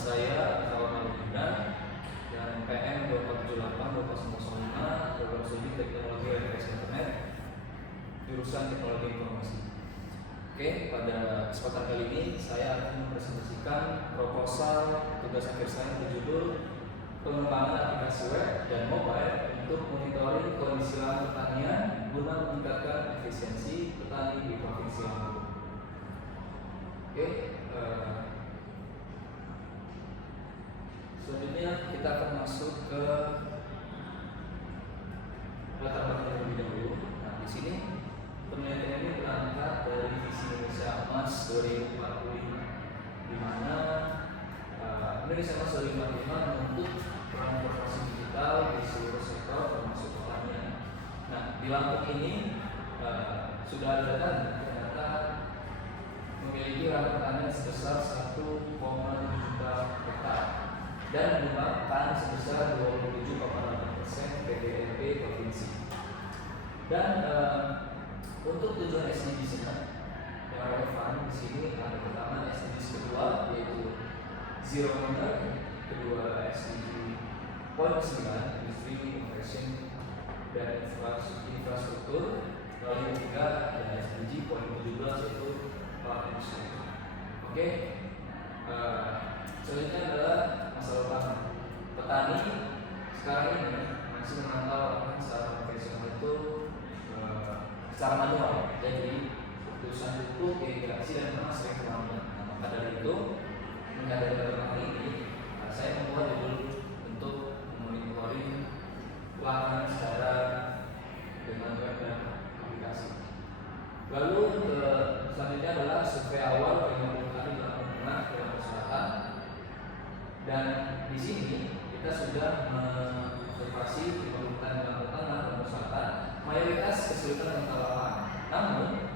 saya Kawan Alumina yang PM 2478-2005 program studi teknologi aplikasi internet jurusan teknologi informasi. Oke, pada kesempatan kali ini saya akan mempresentasikan proposal tugas akhir saya berjudul pengembangan aplikasi web dan mobile untuk monitoring kondisi lahan pertanian guna meningkatkan efisiensi petani di Provinsi Lampung. Oke, selanjutnya kita akan masuk ke latar belakang terlebih dahulu. Nah, di sini penelitian ini berangkat dari visi Indonesia Emas 2045, di mana Indonesia Emas 2045 menuntut transformasi digital di seluruh sektor termasuk pertanian. Nah, di Lampung ini sudah ada data ternyata memiliki lahan pertanian sebesar 1,7 juta hektar dan menyumbangkan sebesar 27,8% PDRB provinsi. Dan untuk tujuan SDGs yang relevan di sini ada pertama SDGs kedua yaitu Zero Hunger, kedua SDG poin 9 Industri, Innovation dan Infrastruktur, lalu yang ketiga ada SDG poin 17 yaitu industri. Oke, selanjutnya adalah masalah utama. Petani sekarang ini masih memantau lahan secara konvensional itu secara manual. Jadi keputusan itu irigasi dan memang sering terlambat. Nah, maka dari itu menyadari dalam hal ini saya membuat judul untuk monitoring lahan secara dengan web dan aplikasi. Lalu selanjutnya adalah survei awal bagi petani di Lampung Tengah, Lampung Selatan. Dan di sini kita sudah mengobservasi di Lampung Tengah, Lampung Selatan mayoritas kesulitan mengenal lahan. Namun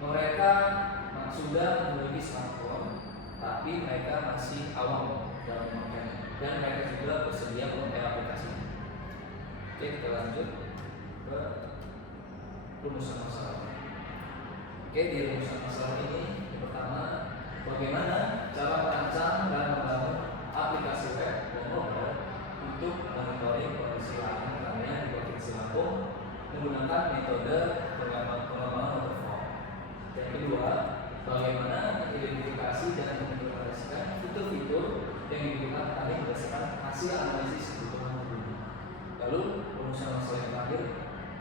mereka sudah memiliki smartphone, tapi mereka masih awam dalam memakainya dan mereka juga bersedia memakai aplikasi. Oke, kita lanjut ke rumusan masalah. Oke, di rumusan masalah ini yang pertama, bagaimana cara merancang dan membangun aplikasi web dan mobile untuk monitoring kondisi lahan pertanian di Provinsi Lampung menggunakan metode pengembangan waterfall. Yang kedua, bagaimana mengidentifikasi dan mengimplementasikan fitur-fitur yang dibutuhkan petani berdasarkan hasil analisis kebutuhan penduduk. Lalu rumusan masalah yang terakhir,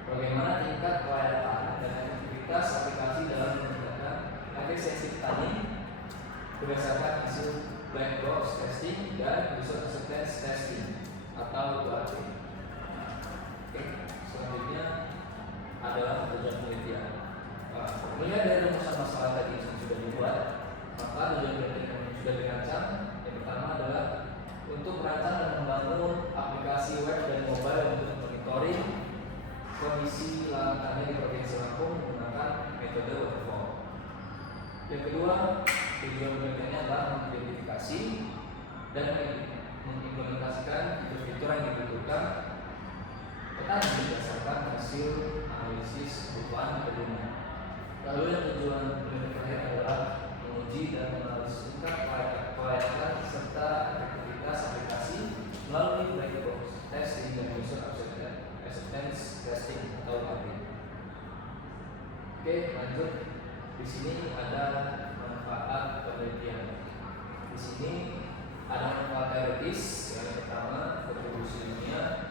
bagaimana tingkat kelayakan dan efektivitas aplikasi dalam meningkatkan efisiensi petani berdasarkan hasil black box testing dan user acceptance testing atau UAT. Oke, selanjutnya adalah tujuan penelitian. Melihat dari rumusan masalah tadi yang sudah dibuat, maka tujuan penelitian yang sudah dirancang yang pertama adalah untuk merancang dan membangun aplikasi web dan mobile untuk monitoring kondisi lahan pertanian di Provinsi Lampung menggunakan metode waterfall. Yang kedua, tujuan penelitiannya adalah mengidentifikasi dan mengimplementasikan fitur-fitur yang dibutuhkan petani berdasarkan hasil analisis kebutuhan penduduk. Lalu yang tujuan penelitian terakhir adalah menguji dan menganalisis tingkat kelayakan serta efektivitas aplikasi melalui black box testing dan user acceptance testing atau UAT. Oke, lanjut. Di sini ada manfaat penelitian. Di sini ada manfaat teoritis. Yang pertama, kontribusi dunia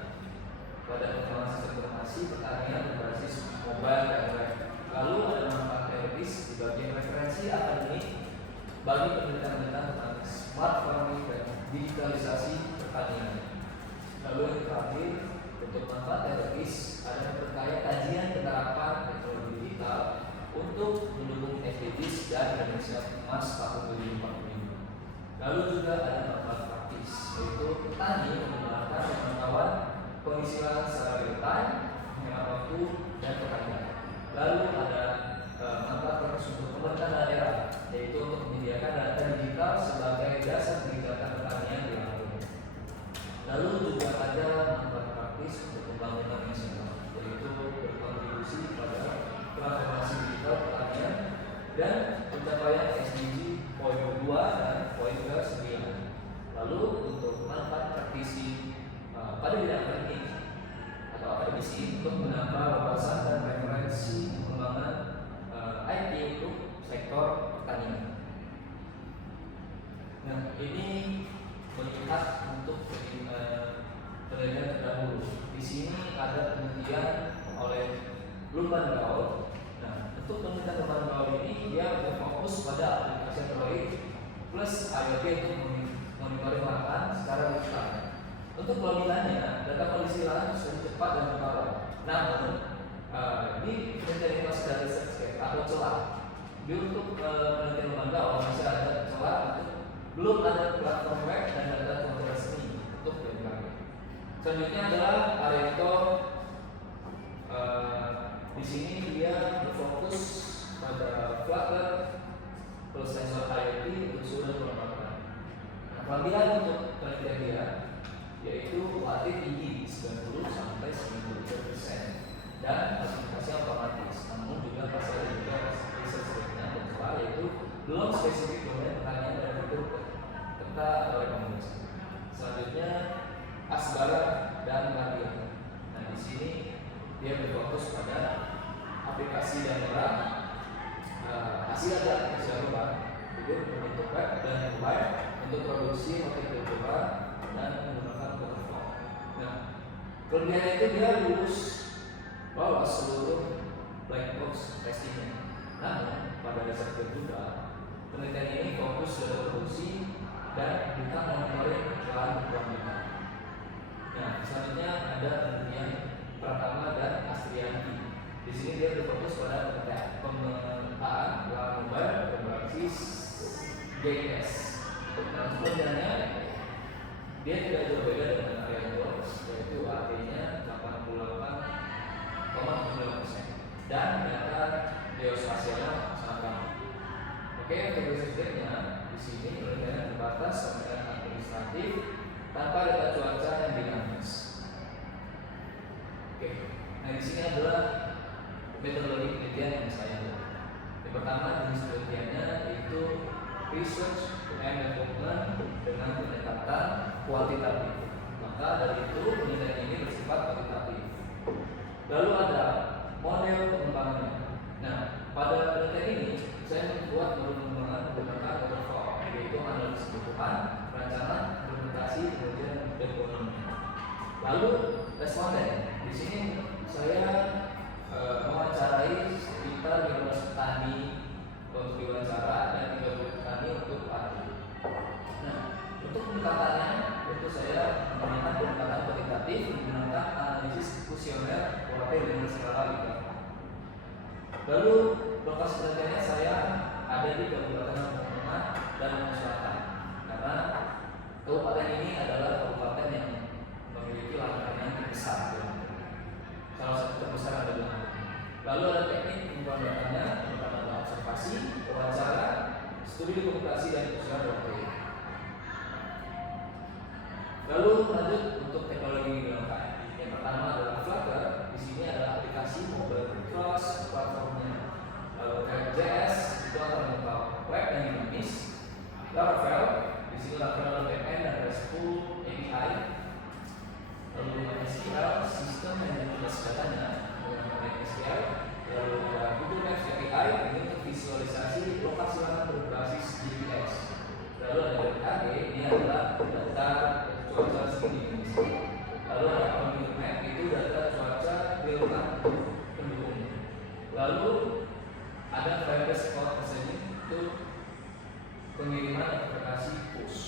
pada informasi pertanian berbasis mobile dan web. Lalu ada manfaat teoritis di bagian referensi akademik bagi penelitian tentang smart farming dan digitalisasi pertanian. Lalu yang terakhir, untuk manfaat teoritis ada yang terkait kajian penerapan teknologi digital untuk mendukung SDGs dan Indonesia Emas tahun 2045. Lalu juga ada manfaat praktis, yaitu petani menggunakan pemantauan kondisi lahan secara real time, menghemat waktu dan tenaga. Lalu ada manfaat praktis untuk pemerintah daerah, yaitu untuk menyediakan data digital sebagai dasar kebijakan pertanian di Lampung. Lalu juga ada manfaat praktis untuk pembangunan nasional, yaitu berkontribusi pada transformasi digital pertanian dan pencapaian SDG poin 2 dan poin 9. sini ada penelitian oleh Lubban Gaul. Nah, untuk penelitian Lubban Gaul ini dia berfokus pada aplikasi Android plus IoT untuk monitoring lahan secara real time. Untuk kelombitannya, data kondisi lahan sudah cepat dan terbaru. Namun, di penelitian kelas dari research atau celah, di untuk penelitian Lubban Gaul masih ada celah untuk belum ada platform web dan data kontrol resmi untuk BMKG. Selanjutnya adalah Pareto. Di sini dia berfokus pada Flutter plus sensor IoT untuk sudah pengembangan. Nah, kelebihan untuk penelitian dia yaitu UAT tinggi 90 sampai 93% dan aplikasi otomatis. Namun juga pasti ada juga research rate-nya tercela yaitu belum spesifik domain pertanyaan dan fitur peta atau rekomendasi. Selanjutnya Asbara dan Nadia. Nah, di sini dia berfokus pada aplikasi dan orang hasil dari aplikasi darurat itu berbentuk web dan mobile untuk produksi motif darurat dan menggunakan waterfall. Nah, kelebihannya itu dia lolos seluruh black box testingnya. Namun pada dasar kedua penelitian ini fokus pada produksi dan bukan monitoring lahan berkelanjutan. Nah, selanjutnya ada penelitian Pratama dan Astrianti. Di sini dia berfokus pada pemetaan lahan mobile berbasis JS. Nah, sebenarnya dia tidak jauh beda dengan Ariando, yaitu artinya 88,9% dan data geospasialnya sangat baik. Oke, untuk risetnya di sini penelitiannya terbatas sampai administratif tanpa data cuaca yang dinamis. Oke, nah di sini adalah metodologi penelitian yang saya buat. Yang pertama jenis penelitiannya yaitu research and development dengan pendekatan kuantitatif. Maka dari itu penelitian ini bersifat kuantitatif. Lalu ada model pengembangannya. Nah, pada penelitian ini saya membuat model pengembangan menggunakan waterfall, yaitu analisis kebutuhan, perencanaan, implementasi, kemudian deployment. Lalu responden. Di sini saya mewawancarai sekitar 15 petani untuk diwawancara dan 30 petani untuk padi. Nah, untuk pendekatannya itu saya menggunakan pendekatan kuantitatif menggunakan analisis kuesioner UAT dengan skala Likert. Lalu lokasi penelitiannya saya ada di Kabupaten Lampung Tengah dan Lampung Selatan karena kabupaten ini adalah kabupaten yang memiliki lahan yang terbesar. Salah satu terbesar adalah. Lalu ada teknik pembuatannya, pertama observasi, wawancara, studi dokumentasi dan usaha dokter. Lalu lanjut untuk teknologi yang digunakan. Yang pertama adalah Flutter. Di sini adalah aplikasi mobile cross platformnya. Lalu JS itu akan membuka web yang dinamis. Laravel di sini Laravel VPN dan RESTful API. Lalu SQL sistem manajemen datanya menggunakan SQL. Lalu ada Google Maps API ini untuk visualisasi lokasi lahan berbasis GPS. Lalu ada BMKG, ini adalah data cuaca segini. Lalu ada Computer Map, itu data cuaca real time pendukung. Lalu ada Firebase Cloud Messaging, itu pengiriman aplikasi push.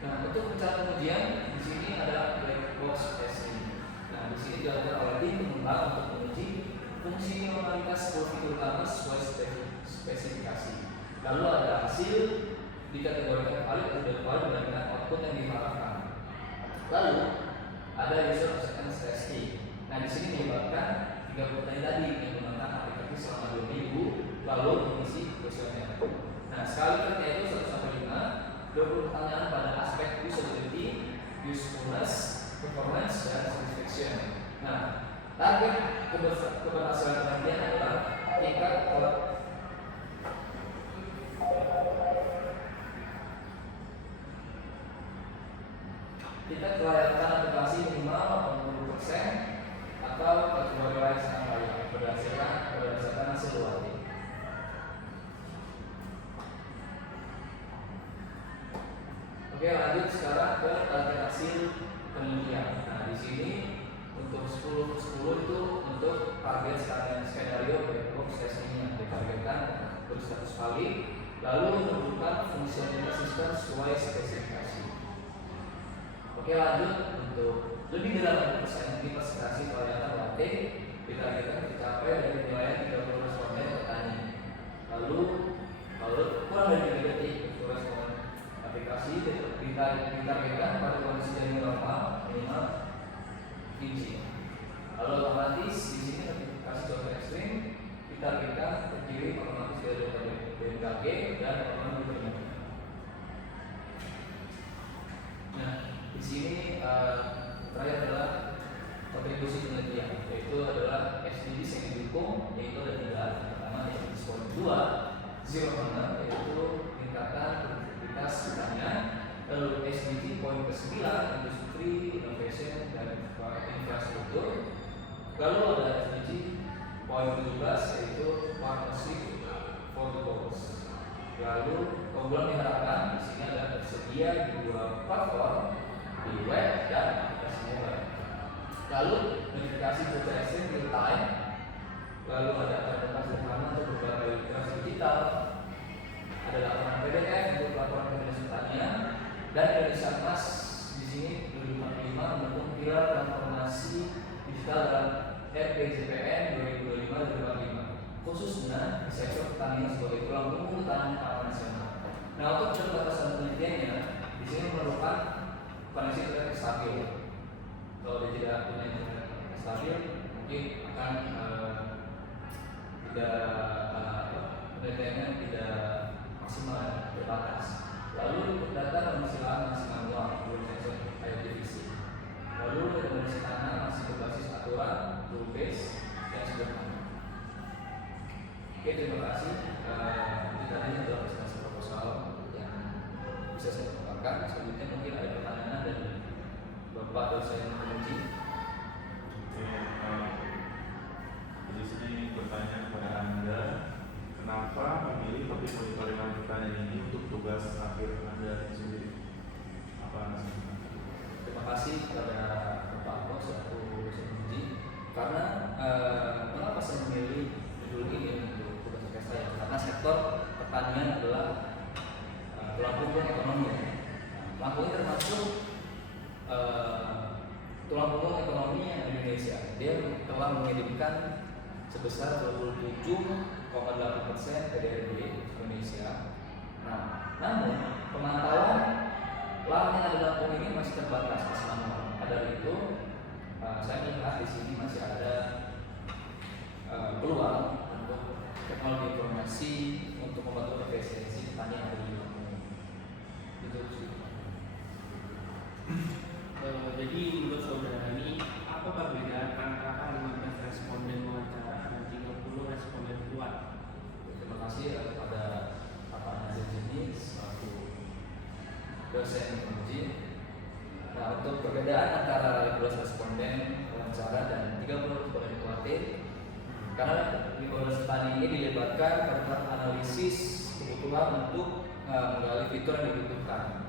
Nah, untuk rencana pengujian di sini ada black box testing. Nah, di sini dilakukan oleh tim pengembang untuk menguji fungsionalitas fitur utama sesuai spesifikasi. Lalu ada hasil dikategorikan valid atau tidak valid dengan output yang diharapkan. Lalu ada user acceptance testing. Nah, di sini menyebabkan 30 petani tadi yang menggunakan aplikasi selama 2 minggu lalu mengisi kuesioner. Nah, sekali kerja itu 1 sampai 5, 20 pertanyaan pada aspek usability, usefulness, performance, dan satisfaction. Nah, target keberhasilan penelitian adalah tingkat kelayakan aplikasi minimal 80% atau kategori lain sangat layak berdasarkan hasil UAT. Oke, lanjut sekarang ke target hasil untuk 10/10 itu untuk target skenario black box testingnya ditargetkan untuk 100 kali, lalu menentukan fungsionalitas sistem sesuai spesifikasi. Oke, lanjut. Untuk lebih dari 80% diversifikasi variabel UAT ditargetkan tercapai dari penilaian 30 responden petani. Lalu kurang dari 3 detik untuk respon aplikasi ditargetkan pada kondisi jaring normal minimal biji. Lalu otomatis di sini notifikasi cuaca ekstrim ditargetkan terkirim otomatis dari BMKG dan otomatis ternyata. Nah, di sini terakhir adalah kontribusi penelitian, yaitu adalah SDGs yang didukung, yaitu ada 3. Pertama SDGs poin 2 zero hunger, yaitu peningkatan produktivitas pertanian. Lalu SDG poin ke-9 industri, innovation dan infrastruktur. Lalu ada SDG poin ke-17 yaitu partnership for the goals. Lalu keunggulan diharapkan di sini adalah tersedia di 2 platform, di web dan aplikasi mobile. Lalu notifikasi cuaca ekstrim real time. Lalu ada adaptasi sederhana untuk berbagai literasi digital. Ada laporan PDF untuk laporan koordinasi pertanian dan Indonesia Emas di sini 2045 mendukung pilar transformasi digital dalam RPJPN 2025-2045 khususnya di sektor pertanian sebagai tulang punggung ketahanan pangan nasional. Nah, untuk keterbatasan penelitiannya di sini memerlukan koneksi internet stabil. Kalau dia tidak punya internet stabil, mungkin akan penelitiannya tidak maksimal, terbatas. Lalu untuk data pemesilaan masih manual, belum sensor IoT visi. Lalu rekomendasi tanam masih berbasis aturan, rule base dan sederhana. Oke, terima kasih. Ini tadi adalah presentasi proposal yang bisa saya paparkan. Selanjutnya mungkin ada pertanyaan dari Bapak dosen penguji. Di sini bertanya kepada Anda, kenapa memilih topik monitoring pertanian ini untuk tugas akhir Anda sendiri? Apa maksudnya? Terima kasih kepada Bapak Bos selaku dosen penguji. Karena mengapa saya memilih judul ini untuk tugas akhir saya? Karena sektor pertanian adalah tulang punggung ekonomi. Tulang punggung termasuk tulang punggung ekonomi di Indonesia. Dia telah mengedipkan sebesar 27,8% PDRB Indonesia. Nah, namun pemantauan lahan yang ada di Lampung ini masih terbatas, masih manual. Pada itu, saya melihat di sini masih ada peluang untuk teknologi informasi untuk membantu efisiensi petani yang ada di Lampung. Itu sih. Jadi menurut saudara ini apa perbedaan antara 15 responden wawancara dan 30 responden kuat? Terima kasih kepada Bapak Nazir ini selaku dosen penguji. Nah, untuk perbedaan antara 15 responden wawancara dan 30 responden kuat, karena 15 petani ini dilibatkan pada tahap analisis kebutuhan untuk menggali fitur yang dibutuhkan.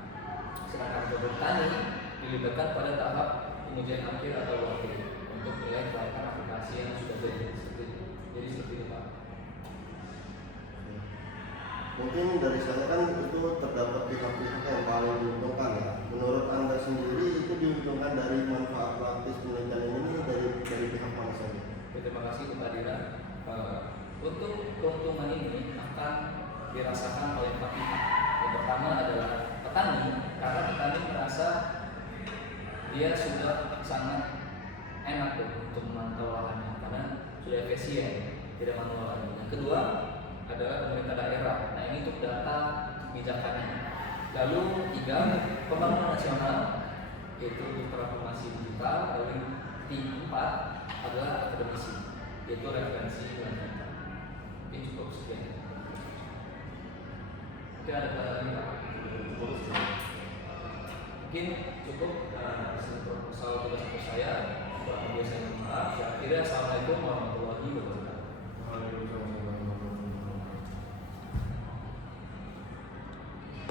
Sedangkan 20 petani dilibatkan pada tahap pengujian akhir atau wakil untuk nilai kelayakan aplikasi yang sudah jadi seperti itu, Pak. Mungkin dari saya kan itu terdapat pihak-pihak yang paling diuntungkan ya. Menurut Anda sendiri itu diuntungkan dari manfaat praktis penelitian ini dari pihak mana saja? Terima kasih Pak Dira. Untuk keuntungan ini akan dirasakan oleh empat pihak. Yang pertama adalah petani, karena petani merasa dia sudah sangat enak untuk memantau lahannya karena sudah efisien, tidak manual lagi. Yang kedua adalah pemerintah daerah. Nah, ini untuk data kebijakannya. Lalu 3, pembangunan nasional, yaitu untuk transformasi digital. Lalu 4 adalah akademisi, yaitu referensi lanjutan. Mungkin cukup sekian. Mungkin ada pertanyaan Pak? Mungkin cukup proposal tugas saya. Kurang lebih saya maaf. Akhirnya assalamualaikum warahmatullahi wabarakatuh. Waalaikumsalam.